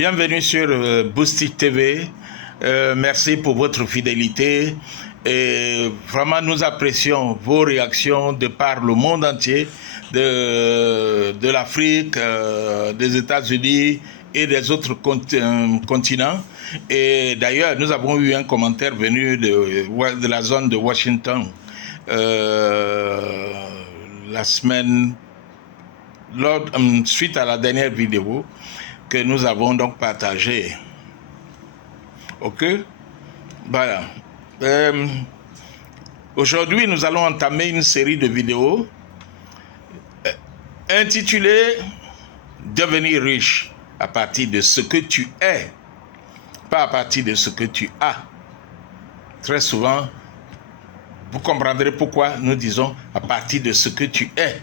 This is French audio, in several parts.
Bienvenue sur Boostic TV. Merci pour votre fidélité. Et vraiment, nous apprécions vos réactions de par le monde entier, de l'Afrique, des États-Unis et des autres continents. Et d'ailleurs, nous avons eu un commentaire venu de la zone de Washington la semaine, suite à la dernière vidéo que nous avons donc partagée. Ok? Voilà. Aujourd'hui, nous allons entamer une série de vidéos intitulée « Devenir riche à partir de ce que tu es, pas à partir de ce que tu as ». Très souvent, vous comprendrez pourquoi nous disons « à partir de ce que tu es ».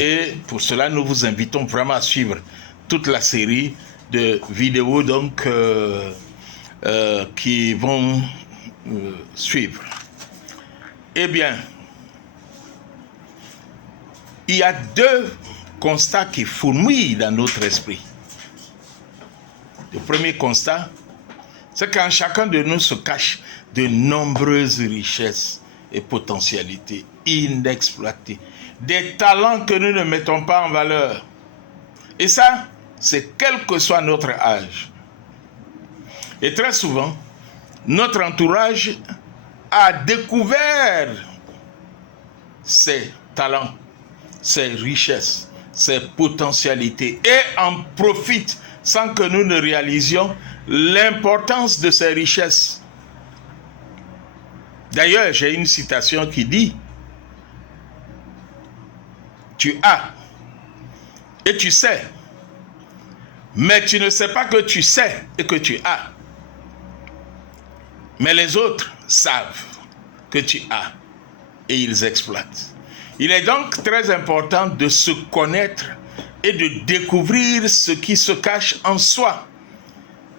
Et pour cela, nous vous invitons vraiment à suivre toute la série de vidéos donc, qui vont suivre. Eh bien, il y a deux constats qui fourmillent dans notre esprit. Le premier constat, c'est qu'en chacun de nous se cachent de nombreuses richesses et potentialités inexploitées. Des talents que nous ne mettons pas en valeur. Et ça, c'est quel que soit notre âge. Et très souvent, notre entourage a découvert ces talents, ces richesses, ces potentialités et en profite sans que nous ne réalisions l'importance de ces richesses. D'ailleurs, j'ai une citation qui dit: tu as et tu sais, mais tu ne sais pas que tu sais et que tu as. Mais les autres savent que tu as et ils exploitent. Il est donc très important de se connaître et de découvrir ce qui se cache en soi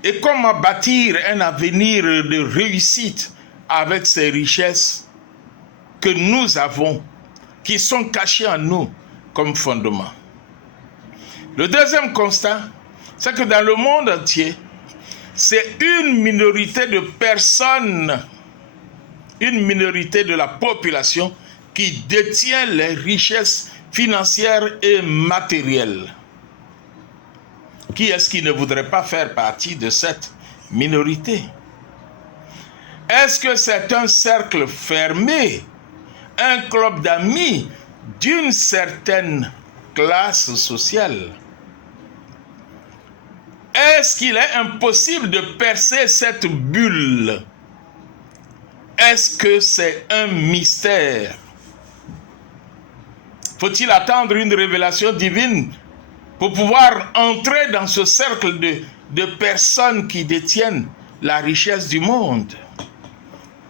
et comment bâtir un avenir de réussite avec ces richesses que nous avons, qui sont cachées en nous comme fondement. Le deuxième constat, c'est que dans le monde entier, c'est une minorité de personnes, une minorité de la population qui détient les richesses financières et matérielles. Qui est-ce qui ne voudrait pas faire partie de cette minorité? Est-ce que c'est un cercle fermé, un club d'amis d'une certaine classe sociale? Est-ce qu'il est impossible de percer cette bulle? Est-ce que c'est un mystère? Faut-il attendre une révélation divine pour pouvoir entrer dans ce cercle de personnes qui détiennent la richesse du monde,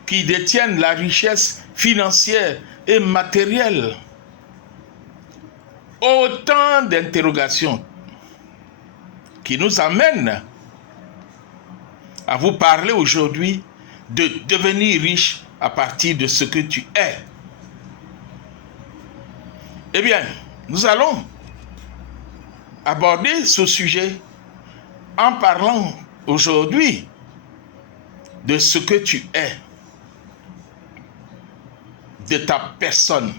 qui détiennent la richesse financière et matérielle? Autant d'interrogations qui nous amènent à vous parler aujourd'hui de devenir riche à partir de ce que tu es. Eh bien, nous allons aborder ce sujet en parlant aujourd'hui de ce que tu es, de ta personne.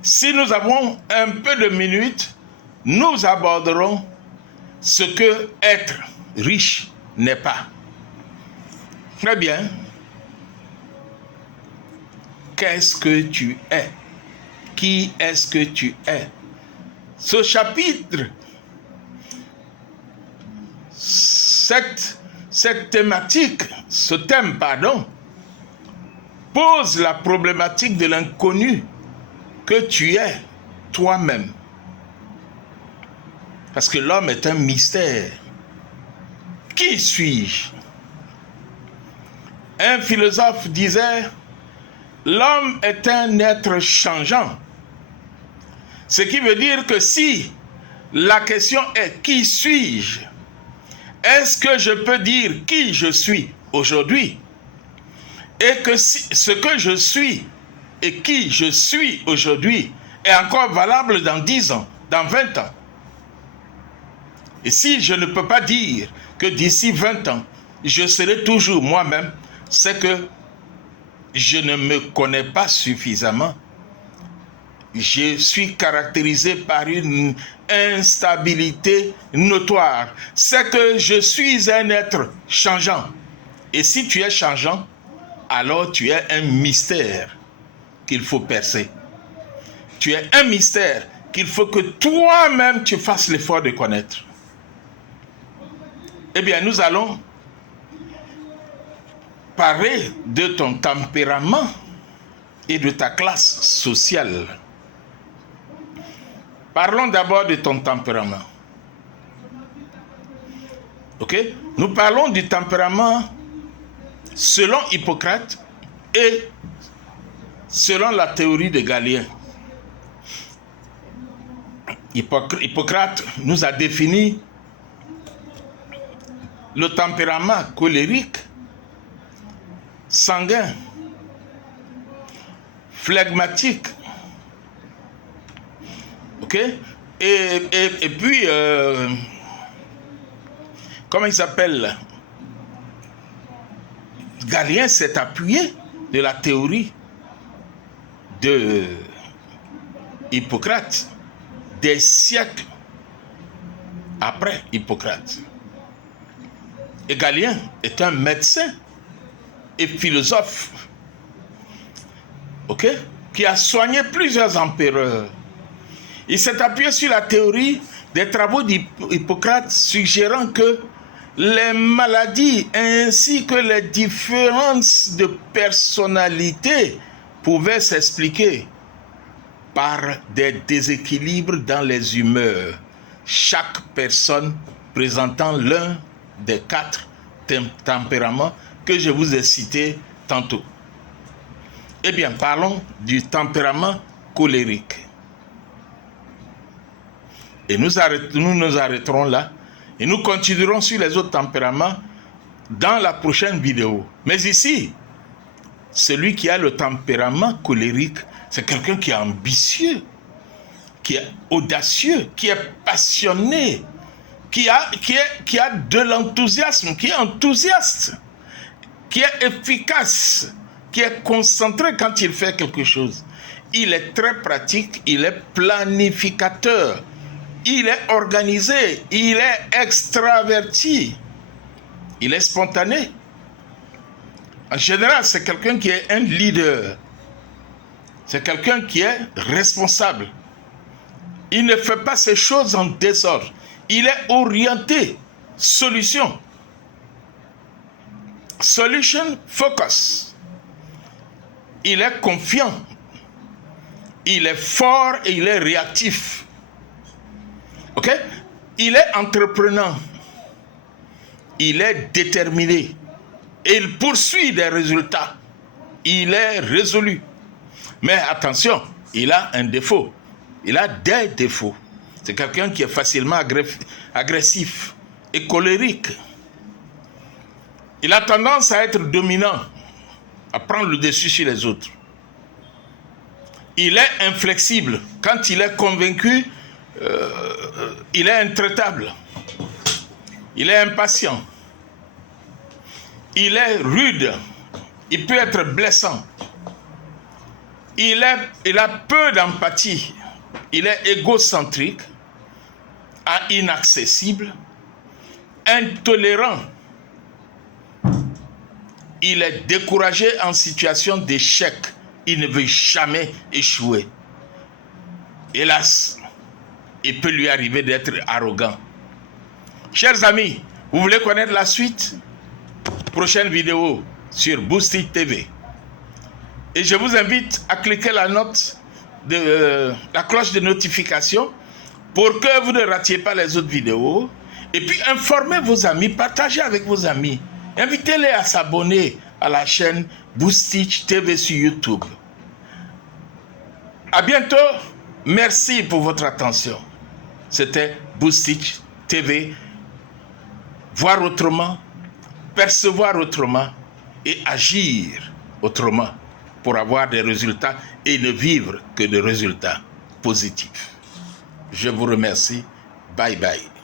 Si nous avons un peu de minutes, nous aborderons ce que être riche n'est pas. Très bien. Qu'est-ce que tu es? Qui est-ce que tu es? Ce chapitre, cette thématique, ce thème, pose la problématique de l'inconnu que tu es toi-même. Parce que l'homme est un mystère. Qui suis-je? Un philosophe disait: l'homme est un être changeant. Ce qui veut dire que si la question est qui suis-je, est-ce que je peux dire qui je suis aujourd'hui? Et que si, ce que je suis et qui je suis aujourd'hui est encore valable dans 10 ans, dans 20 ans. Et si je ne peux pas dire que d'ici 20 ans, je serai toujours moi-même, c'est que je ne me connais pas suffisamment. Je suis caractérisé par une instabilité notoire. C'est que je suis un être changeant. Et si tu es changeant, alors tu es un mystère qu'il faut percer. Tu es un mystère qu'il faut que toi-même tu fasses l'effort de connaître. Eh bien, nous allons parler de ton tempérament et de ta classe sociale. Parlons d'abord de ton tempérament. Ok? Nous parlons du tempérament selon Hippocrate et selon la théorie de Galien. Hippocrate nous a défini le tempérament colérique, sanguin, flegmatique, ok, et puis comment il s'appelle, Galien s'est appuyé de la théorie de Hippocrate des siècles après Hippocrate. Et Galien est un médecin et philosophe, ok, qui a soigné plusieurs empereurs. Il s'est appuyé sur la théorie des travaux d'Hippocrate suggérant que les maladies ainsi que les différences de personnalité pouvaient s'expliquer par des déséquilibres dans les humeurs, chaque personne présentant l'un des 4 tempéraments que je vous ai cités tantôt. Eh bien, parlons du tempérament colérique. Et nous nous arrêterons là et nous continuerons sur les autres tempéraments dans la prochaine vidéo. Mais ici, celui qui a le tempérament colérique, c'est quelqu'un qui est ambitieux, qui est audacieux, qui est passionné, qui a de l'enthousiasme, qui est enthousiaste, qui est efficace, qui est concentré quand il fait quelque chose. Il est très pratique, il est planificateur, il est organisé, il est extraverti, il est spontané. En général, c'est quelqu'un qui est un leader. C'est quelqu'un qui est responsable. Il ne fait pas ces choses en désordre. Il est orienté. Solution. Solution focus. Il est confiant. Il est fort et il est réactif. Ok? Il est entreprenant. Il est déterminé. Et il poursuit des résultats. Il est résolu. Mais attention, il a un défaut. Il a des défauts. C'est quelqu'un qui est facilement agressif et colérique. Il a tendance à être dominant, à prendre le dessus sur les autres. Il est inflexible. Quand il est convaincu, il est intraitable. Il est impatient. Il est rude. Il peut être blessant. Il a peu d'empathie. Il est égocentrique, inaccessible, intolérant. Il est découragé en situation d'échec. Il ne veut jamais échouer. Hélas, il peut lui arriver d'être arrogant. Chers amis, vous voulez connaître la suite? Prochaine vidéo sur Boosty TV. Et je vous invite à cliquer la cloche de notification pour que vous ne ratiez pas les autres vidéos. Et puis informez vos amis, partagez avec vos amis. Invitez-les à s'abonner à la chaîne Boosty TV sur YouTube. À bientôt. Merci pour votre attention. C'était Boosty TV. Voir autrement, percevoir autrement et agir autrement pour avoir des résultats et ne vivre que de résultats. positif. Je vous remercie. Bye bye.